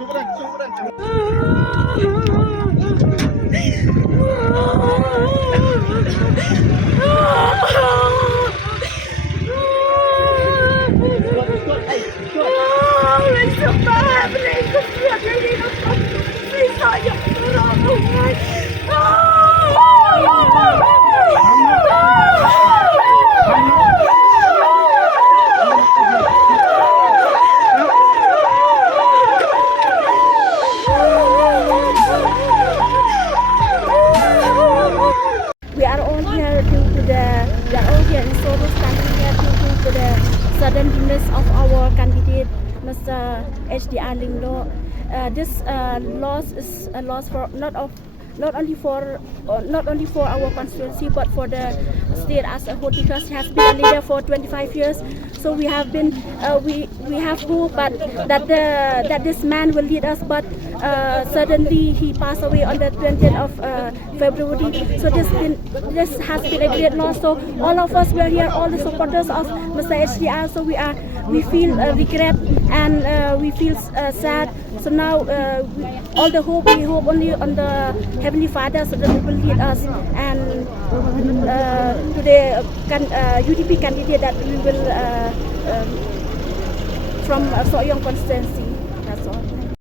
We are all here due to we are all here in Seoul standing here due to the sudden demise of our candidate, Mr. HDR Linglo. This loss is a loss for not only for our constituency but for the state as a whole, because he has been a leader for 25 years. So we have been we have hope that this man will lead us, but suddenly he passed away on the 20th of February. So this has been a great loss. So all of us were here, all the supporters of Mr. HDR. So we feel regret and we feel sad. So now all the hope, we hope only on the Heavenly Father, so that He will lead us and to the UDP candidate that we will from Sohiong constituency.